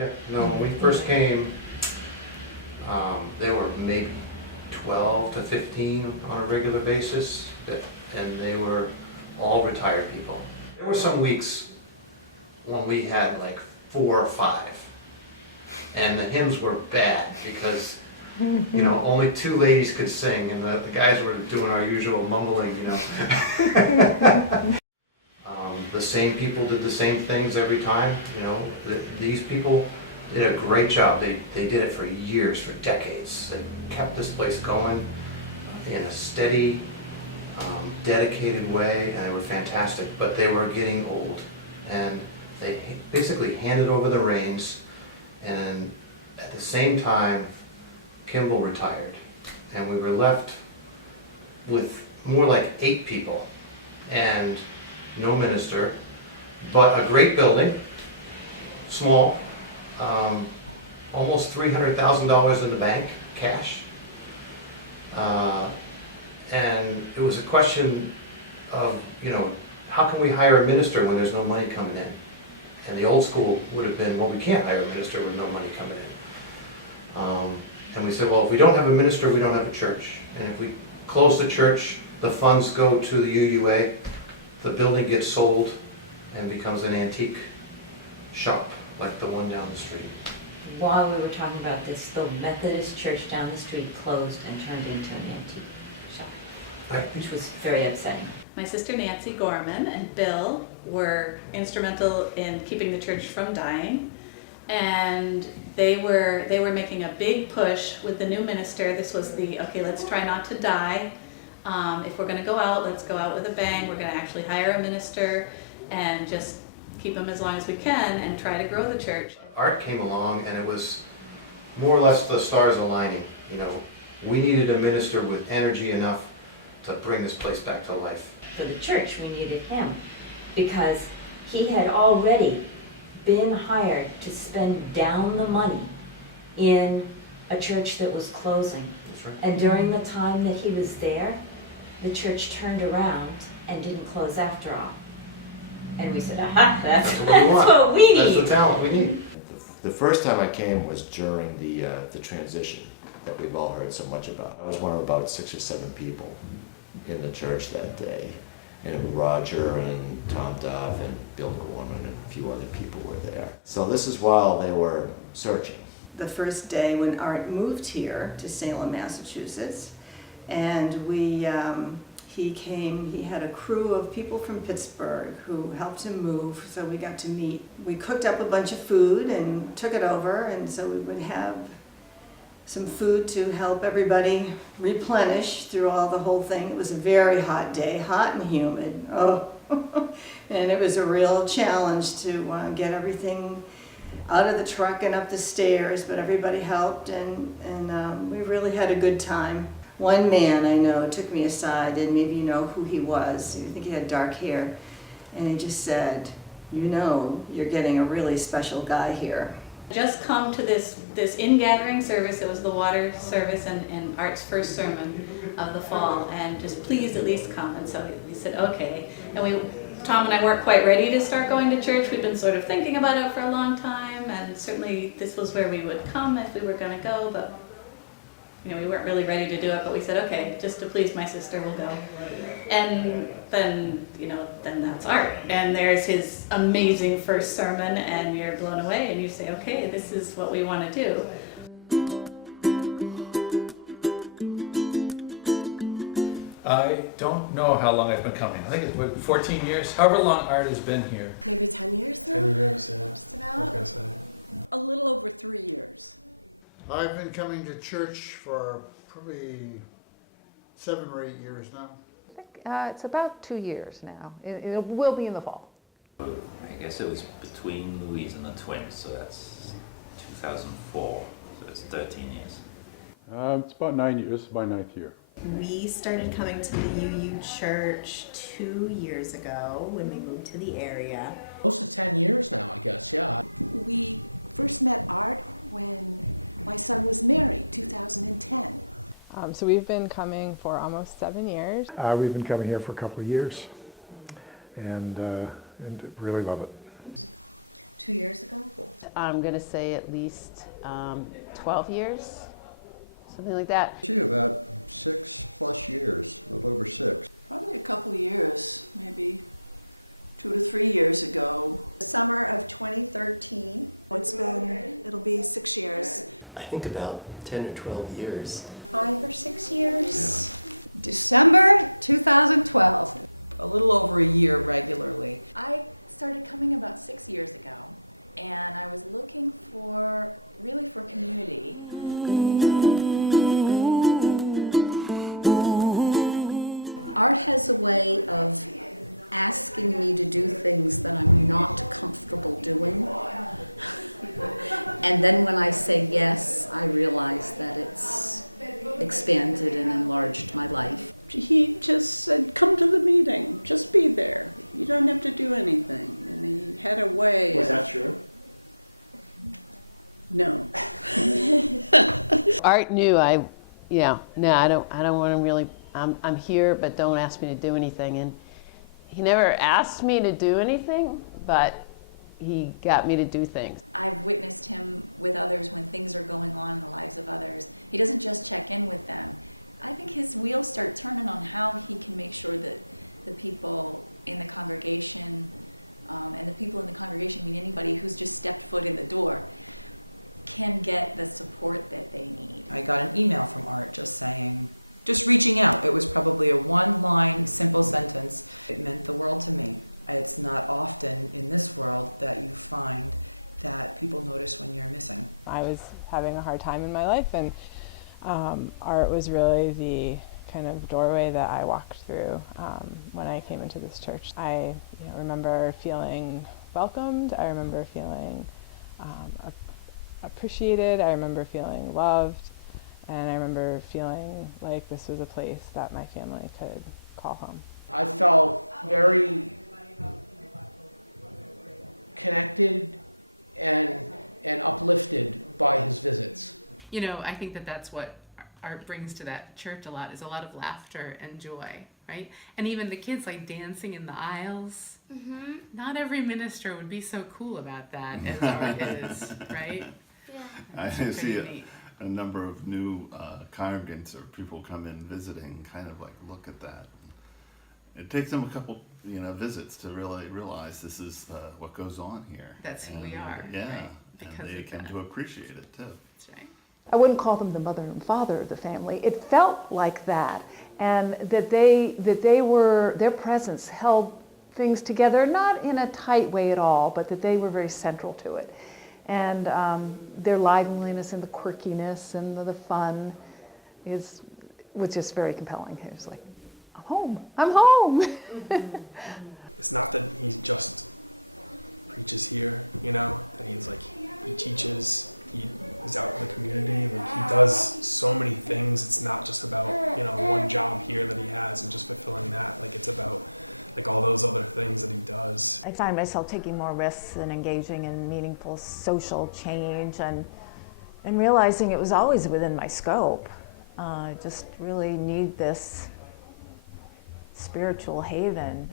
Yeah, no, when we first came, there were maybe 12 to 15 on a regular basis, and they were all retired people. There were some weeks when we had like 4 or 5, and the hymns were bad because, you know, only 2 ladies could sing, and the guys were doing our usual mumbling, you know. The same people did the same things every time, you know. These people did a great job. They did it for years, for decades. They kept this place going in a steady, dedicated way, and they were fantastic. But they were getting old, and they basically handed over the reins, and at the same time, Kimball retired, and we were left with more like 8 people, and no minister, but a great building, small, almost $300,000 in the bank, cash. And it was a question of, you know, how can we hire a minister when there's no money coming in? And the old school would have been, well, we can't hire a minister with no money coming in. And we said, well, if we don't have a minister, we don't have a church. And if we close the church, the funds go to the UUA, the building gets sold and becomes an antique shop like the one down the street. While we were talking about this, the Methodist church down the street closed and turned into an antique shop, Right. which was very upsetting. My sister Nancy Gorman and Bill were instrumental in keeping the church from dying, and they were making a big push with the new minister. This was the, okay, let's try not to die. If we're going to go out, let's go out with a bang. We're going to actually hire a minister and just keep him as long as we can and try to grow the church. Art came along, and it was more or less the stars aligning. You know, we needed a minister with energy enough to bring this place back to life. For the church, we needed him because he had already been hired to spend down the money in a church that was closing. That's right. And during the time that he was there, the church turned around and didn't close after all. And we said, aha, that's what we need. That's the talent we need. The first time I came was during the transition that we've all heard so much about. I was one of about 6 or 7 people in the church that day. And Roger and Tom Duff and Bill Gorman and a few other people were there. So this is while they were searching. The first day when Art moved here to Salem, Massachusetts, and he came, he had a crew of people from Pittsburgh who helped him move, so we got to meet. We cooked up a bunch of food and took it over, and so we would have some food to help everybody replenish through the whole thing. It was a very hot day, hot and humid. Oh, and it was a real challenge to get everything out of the truck and up the stairs, but everybody helped, and we really had a good time. One man I know took me aside, and maybe you know who he was. I think he had dark hair, and he just said, "You know, you're getting a really special guy here." Just come to this in-gathering service. It was the water service and Art's first sermon of the fall, and just please at least come. And so we said, okay. And Tom and I weren't quite ready to start going to church. We'd been sort of thinking about it for a long time, and certainly this was where we would come if we were going to go, but you know, we weren't really ready to do it, but we said, okay, just to please my sister, we'll go. And then, you know, then that's Art. And there's his amazing first sermon, and you're blown away, and you say, okay, this is what we want to do. I don't know how long I've been coming. I think it's 14 years, however long Art has been here. I've been coming to church for probably 7 or 8 years now. I think it's about 2 years now. It will be in the fall. I guess it was between Louise and the twins, so that's 2004, so it's 13 years. It's about 9 years, my 9th year. We started coming to the UU church 2 years ago when we moved to the area. So we've been coming for almost 7 years. We've been coming here for a couple of years and really love it. I'm going to say at least 12 years, something like that. I think about 10 or 12 years. Art knew I don't want to really, I'm here, but don't ask me to do anything. And he never asked me to do anything, but he got me to do things. I was having a hard time in my life, and art was really the kind of doorway that I walked through when I came into this church. I remember feeling welcomed. I remember feeling appreciated. I remember feeling loved, and I remember feeling like this was a place that my family could call home. You know, I think that that's what art brings to that church a lot, is a lot of laughter and joy, right? And even the kids like dancing in the aisles. Mm-hmm. Not every minister would be so cool about that as art is, right? Yeah. That's I see neat. a number of new congregants or people come in visiting, kind of like look at that. It takes them a couple, visits to really realize this is what goes on here. That's who we are. Yeah, right? Because and they come to appreciate it too. That's right. I wouldn't call them the mother and father of the family. It felt like that, and that their presence held things together, not in a tight way at all, but that they were very central to it. And their liveliness and the quirkiness and the fun was just very compelling. It was like, I'm home. I'm home. Mm-hmm. I find myself taking more risks and engaging in meaningful social change and realizing it was always within my scope. I just really need this spiritual haven.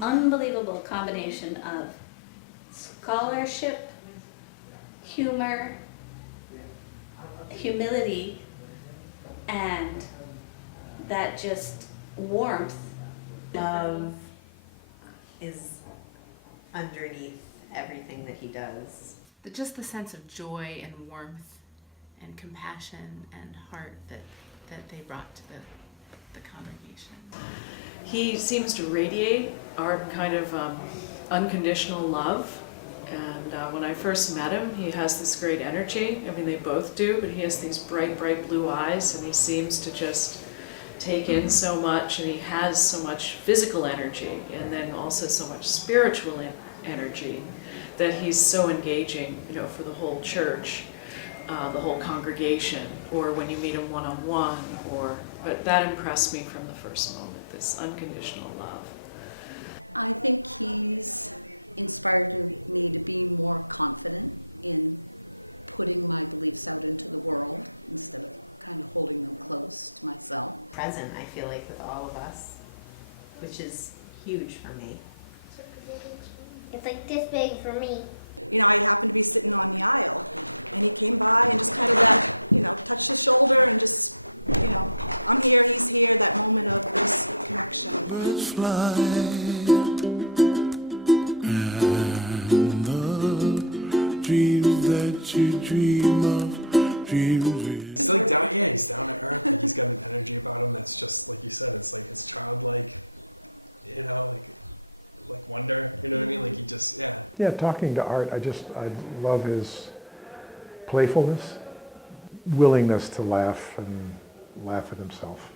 Unbelievable combination of scholarship, humor, humility, and that just warmth. Love is underneath everything that he does. Just the sense of joy and warmth and compassion and heart that they brought to the congregation. He seems to radiate our kind of unconditional love. And when I first met him, he has this great energy. I mean, they both do, but he has these bright, bright blue eyes, and he seems to just take in so much, and he has so much physical energy and then also so much spiritual energy that he's so engaging, you know, for the whole church, the whole congregation, or when you meet him one-on-one, but that impressed me from the first moment, this unconditional love. Present, I feel like, with all of us, which is huge for me. It's like this big for me. Birds fly, and the dreams that you dream of, dreams with. Yeah, talking to Art, I love his playfulness, willingness to laugh and laugh at himself.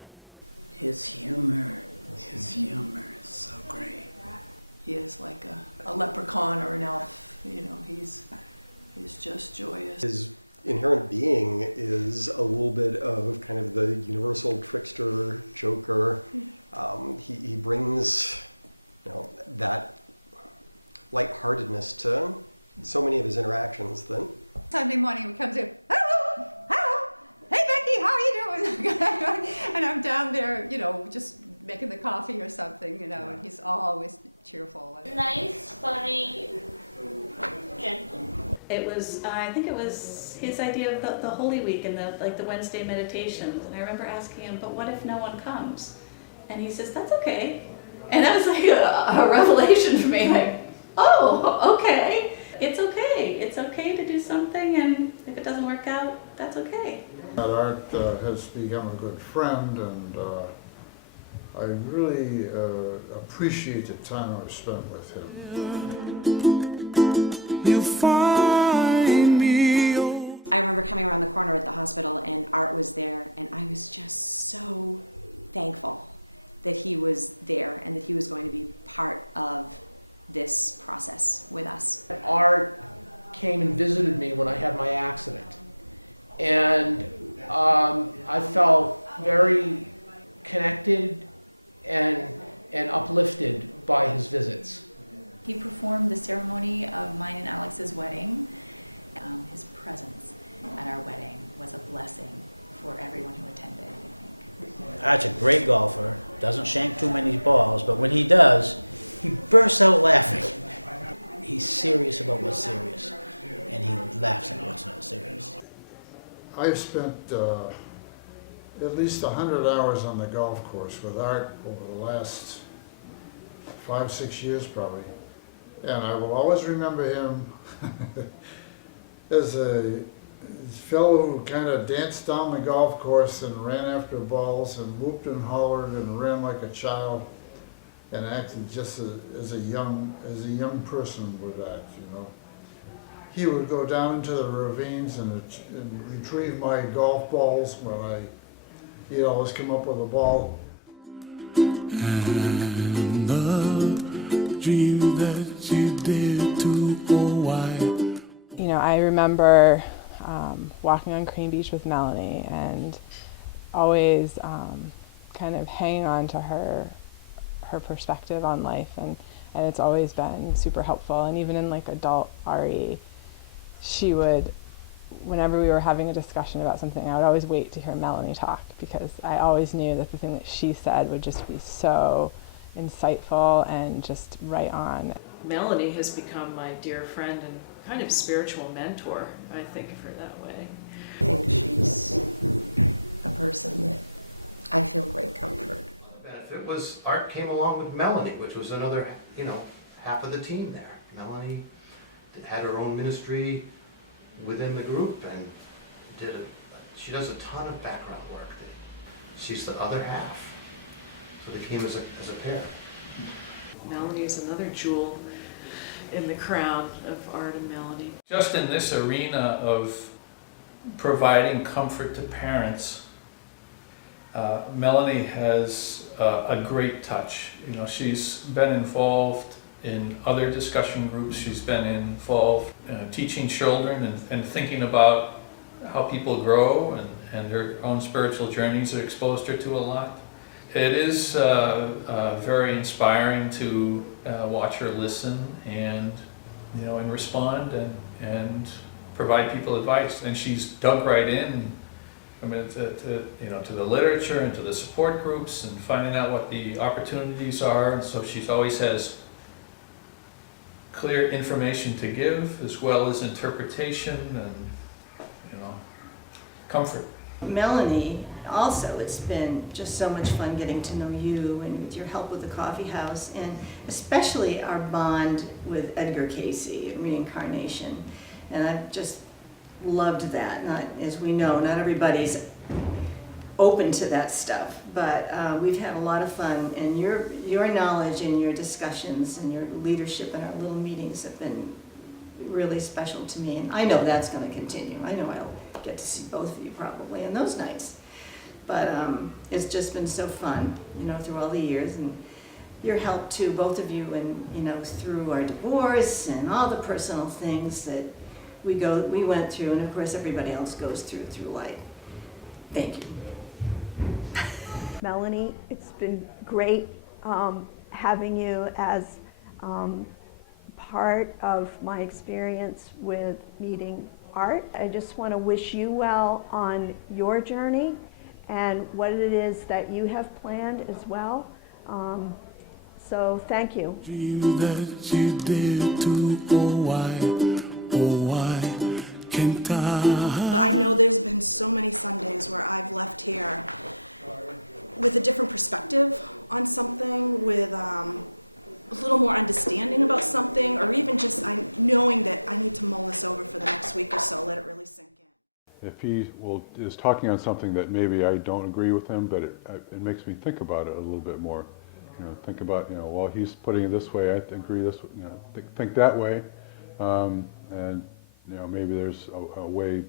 I think it was his idea of the Holy Week and the Wednesday meditations. And I remember asking him, but what if no one comes? And he says, that's okay. And that was like a revelation for me, like, oh, okay. It's okay. It's okay to do something, and if it doesn't work out, that's okay. Art has become a good friend, and I really appreciate the time I've spent with him. You find me, oh. I've spent at least 100 hours on the golf course with Art over the last 5-6 years probably. And I will always remember him as a fellow who kind of danced down the golf course and ran after balls and whooped and hollered and ran like a child and acted just as a young person would act, you know. He would go down into the ravines and retrieve my golf balls when he'd always come up with a ball. And the dream that you did to, oh why. You know, I remember walking on Crane Beach with Melanie and always kind of hanging on to her perspective on life, and it's always been super helpful. And even in like adult RE, she would, whenever we were having a discussion about something, I would always wait to hear Melanie talk, because I always knew that the thing that she said would just be so insightful and just right on. Melanie has become my dear friend and kind of spiritual mentor. I think of her that way. Another benefit was Art came along with Melanie, which was another, half of the team there. Melanie had her own ministry within the group and she does a ton of background work. She's the other half. So they came as a pair. Melanie is another jewel in the crown of Art and Melanie. Just in this arena of providing comfort to parents, Melanie has a great touch. You know, she's been involved in other discussion groups. She's been involved teaching children and thinking about how people grow, and her own spiritual journeys have exposed her to a lot. It is very inspiring to watch her listen and, you know, and respond and provide people advice. And she's dug right in, I mean, to the literature and to the support groups and finding out what the opportunities are. And so she's always has clear information to give, as well as interpretation and, you know, comfort. Melanie, also, it's been just so much fun getting to know you and with your help with the coffee house, and especially our bond with Edgar Casey and Reincarnation. And I've just loved that. Not, as we know, not everybody's open to that stuff, but we've had a lot of fun, and your knowledge and your discussions and your leadership in our little meetings have been really special to me, and I know that's going to continue. I know I'll get to see both of you probably on those nights, but it's just been so fun, you know, through all the years, and your help too, both of you, and you know, through our divorce and all the personal things that we went through, and of course everybody else goes through life. Thank you. Melanie, it's been great having you as part of my experience with meeting Art. I just want to wish you well on your journey and what it is that you have planned as well. So thank you. Dream that you did to, oh why can't I? If he is talking on something that maybe I don't agree with him, but it makes me think about it a little bit more. You know, think about, you know, well, he's putting it this way, I agree this, you know, think that way, and you know, maybe there's a way, you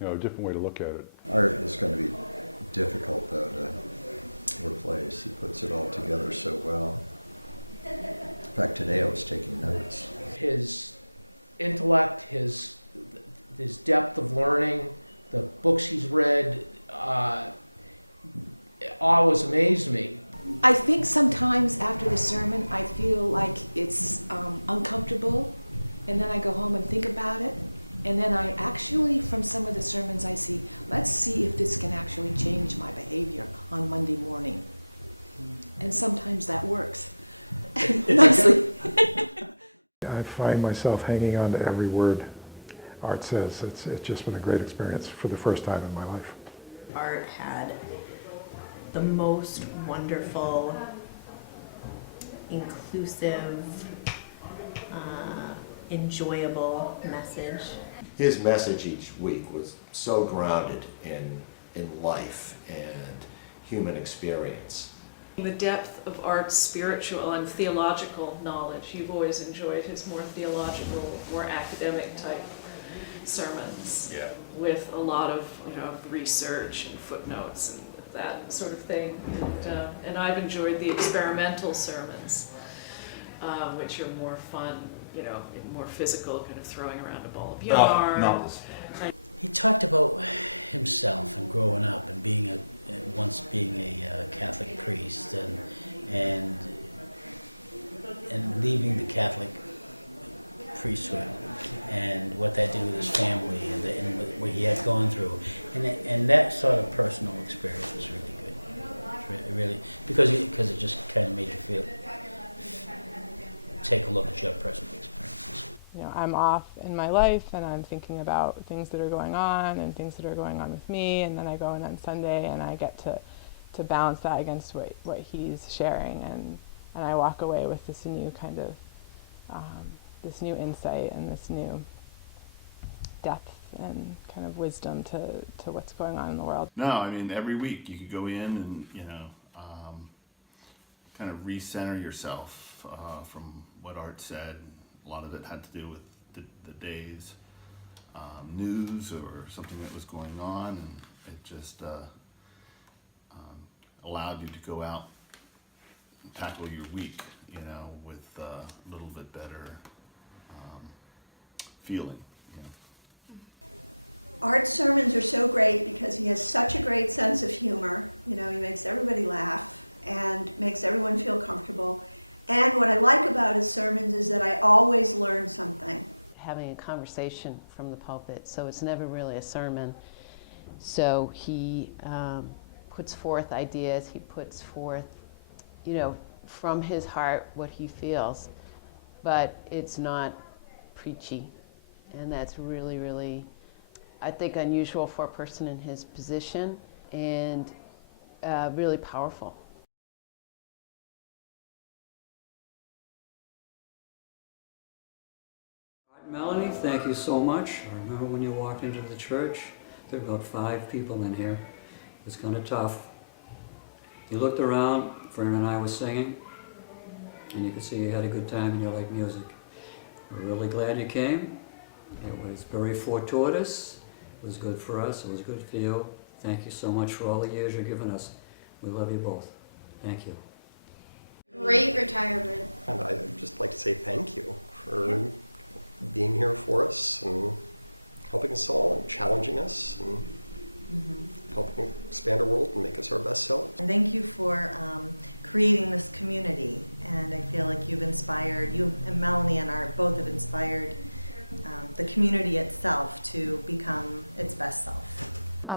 know, a different way to look at it. I find myself hanging on to every word Art says. It's just been a great experience for the first time in my life. Art had the most wonderful, inclusive, enjoyable message. His message each week was so grounded in life and human experience. The depth of Art's spiritual and theological knowledge. You've always enjoyed his more theological, more academic type sermons. Yeah. With a lot of, you know, research and footnotes and that sort of thing. And I've enjoyed the experimental sermons, which are more fun, you know, more physical, kind of throwing around a ball of yarn. Not this. You know, I'm off in my life and I'm thinking about things that are going on and things that are going on with me, and then I go in on Sunday and I get to balance that against what he's sharing, and I walk away with this new kind of this new insight and this new depth and kind of wisdom to what's going on in the world. No, I mean, every week you could go in and, you know, kind of recenter yourself from what Art said. A lot of it had to do with the day's news or something that was going on, and it just allowed you to go out and tackle your week, you know, with a little bit better feeling. You know. Having a conversation from the pulpit, so it's never really a sermon. So he puts forth ideas, he puts forth, you know, from his heart what he feels, but it's not preachy. And that's really, really, I think, unusual for a person in his position, and really powerful. Melanie, thank you so much. I remember when you walked into the church, there were about 5 people in here. It was kind of tough. You looked around, Fern and I were singing, and you could see you had a good time and you liked music. We're really glad you came. It was very fortuitous. It was good for us. It was good for you. Thank you so much for all the years you've given us. We love you both. Thank you.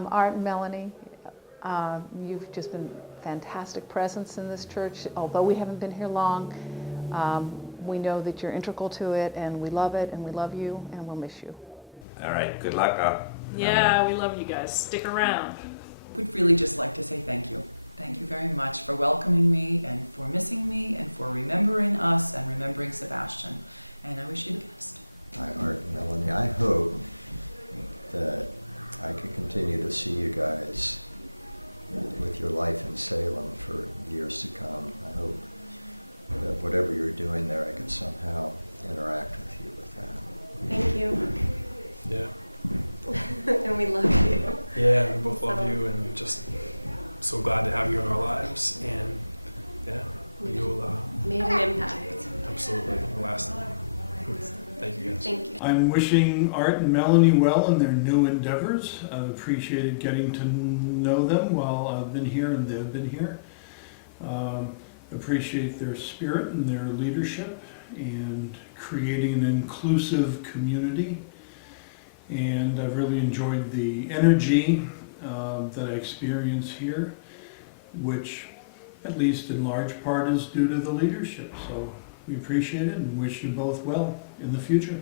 Art and Melanie, you've just been fantastic presence in this church. Although we haven't been here long, we know that you're integral to it, and we love it, and we love you, and we'll miss you. All right, good luck. Yeah, we love you guys. Stick around. I'm wishing Art and Melanie well in their new endeavors. I've appreciated getting to know them while I've been here and they've been here. Appreciate their spirit and their leadership and creating an inclusive community. And I've really enjoyed the energy that I experience here, which at least in large part is due to the leadership. So we appreciate it and wish you both well in the future.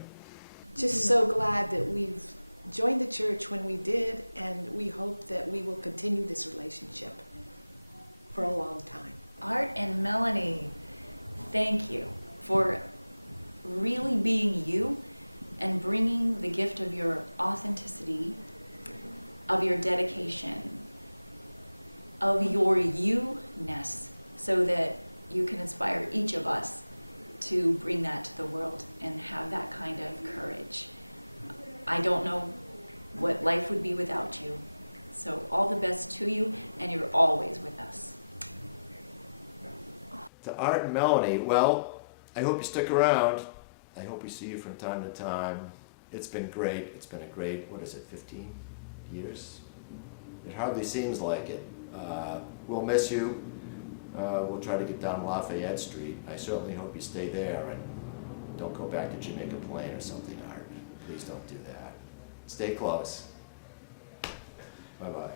To Art and Melanie, well, I hope you stick around. I hope we see you from time to time. It's been great. It's been a great, 15 years? It hardly seems like it. We'll miss you. We'll try to get down Lafayette Street. I certainly hope you stay there and don't go back to Jamaica Plain or something, Art. Please don't do that. Stay close. Bye-bye.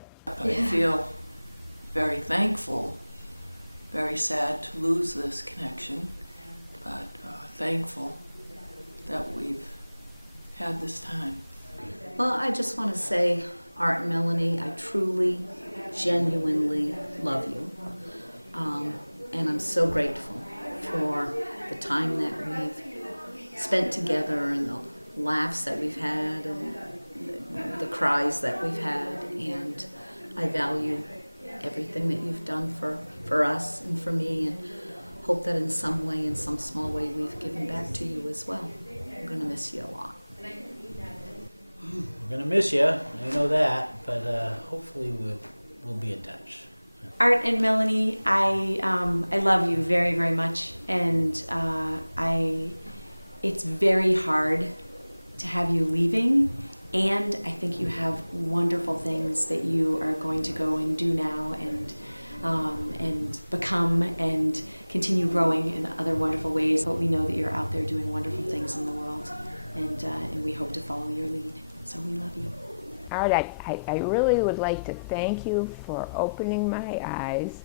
Art, I really would like to thank you for opening my eyes,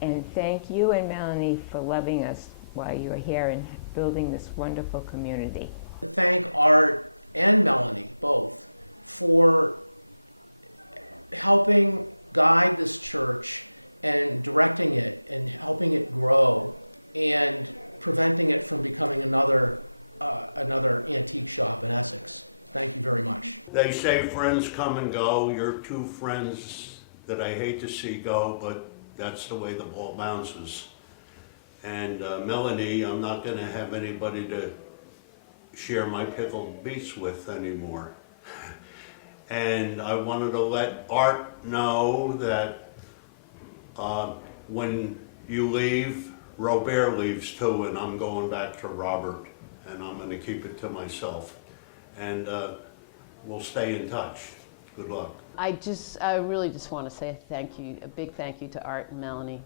and thank you and Melanie for loving us while you were here and building this wonderful community. They say friends come and go. You're two friends that I hate to see go, but that's the way the ball bounces. And Melanie, I'm not going to have anybody to share my pickled beets with anymore. And I wanted to let Art know that when you leave, Robert leaves too, and I'm going back to Robert, and I'm going to keep it to myself. And we'll stay in touch. Good luck. I really just want to say thank you, a big thank you to Art and Melanie,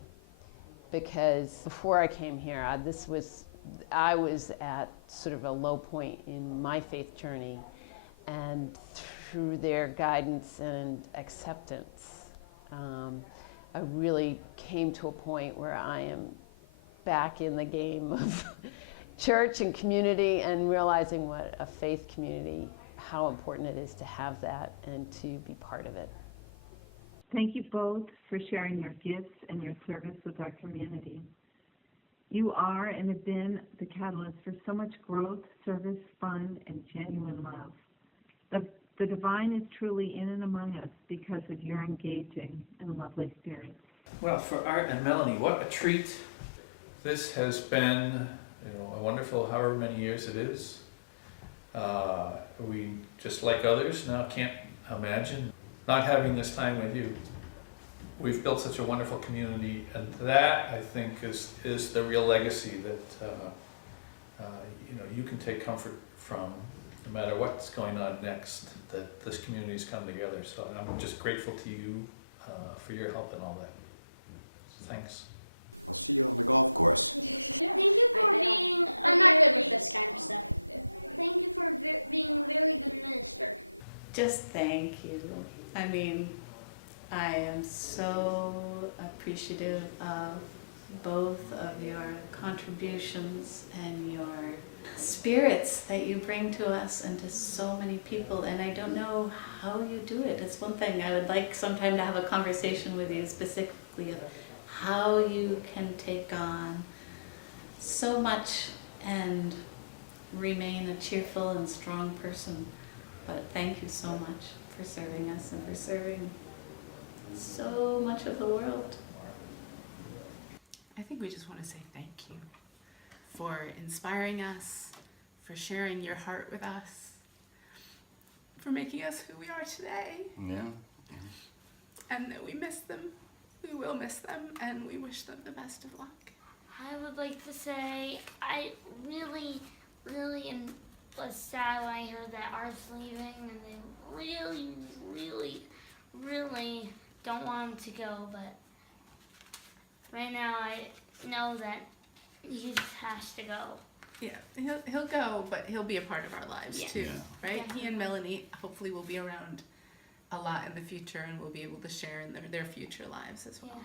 because before I came here, I was at sort of a low point in my faith journey, and through their guidance and acceptance, I really came to a point where I am back in the game of church and community, and realizing what a faith community, how important it is to have that and to be part of it. Thank you both for sharing your gifts and your service with our community. You are and have been the catalyst for so much growth, service, fun, and genuine love. The divine is truly in and among us because of your engaging and lovely spirit. Well, for Art and Melanie, what a treat. This has been, a wonderful however many years it is. We, just like others, now can't imagine not having this time with you. We've built such a wonderful community, and that, I think, is the real legacy that you can take comfort from, no matter what's going on next, that this community's come together. So I'm just grateful to you for your help and all that. Thanks. Just thank you. I mean, I am so appreciative of both of your contributions and your spirits that you bring to us and to so many people, and I don't know how you do it. It's one thing I would like sometime to have a conversation with you specifically of how you can take on so much and remain a cheerful and strong person. But thank you so much for serving us and for serving so much of the world. I think we just want to say thank you for inspiring us, for sharing your heart with us, for making us who we are today. Yeah. And that we miss them, we will miss them, and we wish them the best of luck. I would like to say I really was sad when I heard that Art's leaving, and I really don't want him to go, but right now I know that he just has to go. Yeah, he'll go, but he'll be a part of our lives too, right? Yeah. He and Melanie hopefully will be around a lot in the future, and we'll be able to share in their future lives as well. Yeah.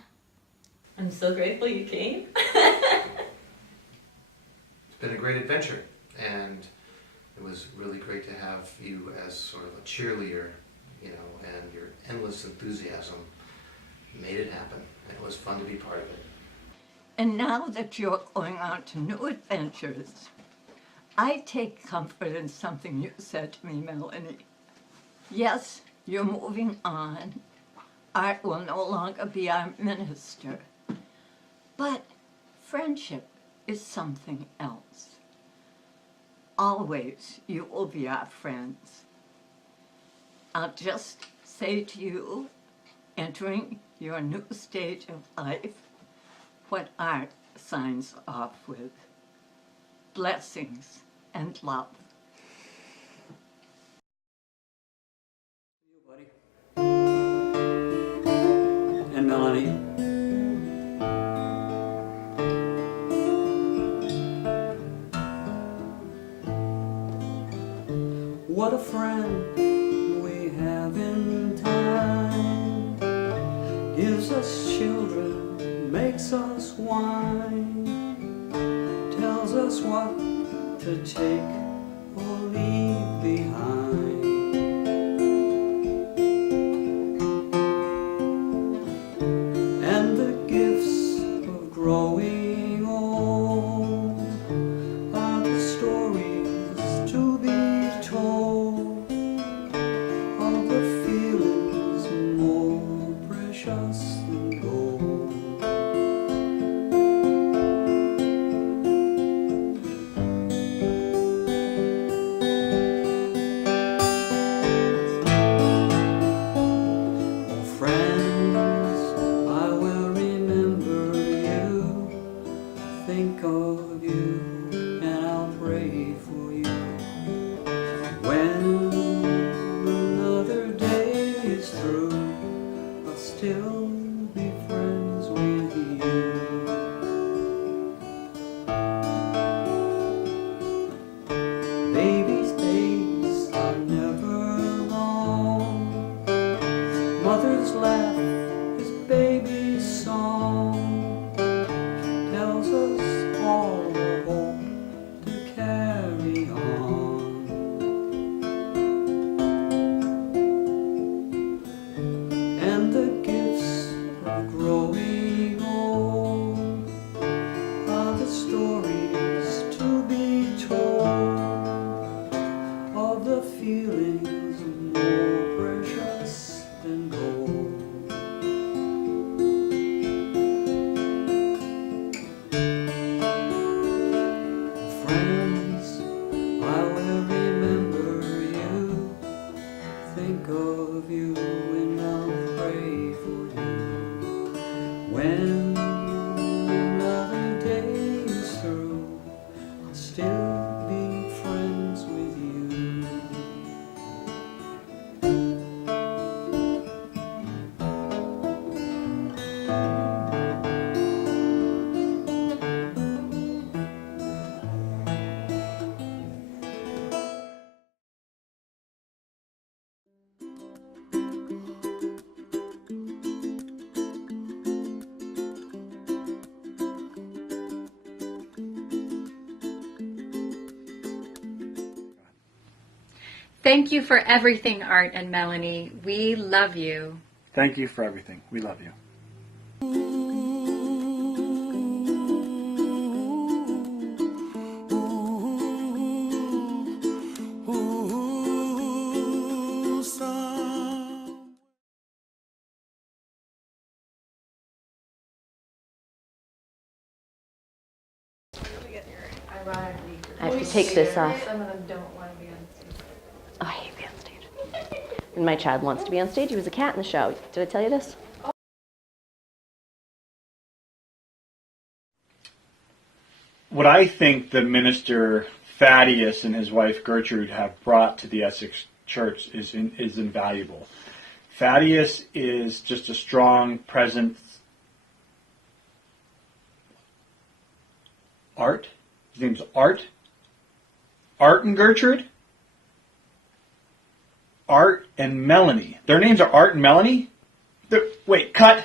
I'm so grateful you came. It's been a great adventure, and it was really great to have you as sort of a cheerleader, and your endless enthusiasm made it happen, and it was fun to be part of it. And now that you're going on to new adventures, I take comfort in something you said to me, Melanie. Yes, you're moving on. Art will no longer be our minister. But friendship is something else. Always you will be our friends. I'll just say to you, entering your new stage of life, what Art signs off with. Blessings and love. And Melanie. What a friend we have in children, makes us whine, tells us what to take or leave behind. And the gifts of growing old are the stories to be told of the feelings more precious than gold. Oh, friends, I will remember you, think of you, and I'll pray for you. When another day is through, I'll still be friends with you. Baby's days are never long. Mother's laugh is baby's song. Tells us all the hope to carry on. And the gifts of growing old are the stories to be told of the feelings more precious than gold. Friends, I will remember you, think of you, and I'll pray for you. When another day is through, I'll still be friends with you. Thank you for everything, Art and Melanie. We love you. Thank you for everything. We love you. I have to take this off. Some of them don't want to be on stage. Oh, I hate to be on stage. And my child wants to be on stage. He was a cat in the show. Did I tell you this? What I think the minister Thaddeus and his wife Gertrude have brought to the Essex Church is invaluable. Thaddeus is just a strong presence. Art? His name's Art? Art and Gertrude? Art and Melanie. Their names are Art and Melanie? Wait, cut.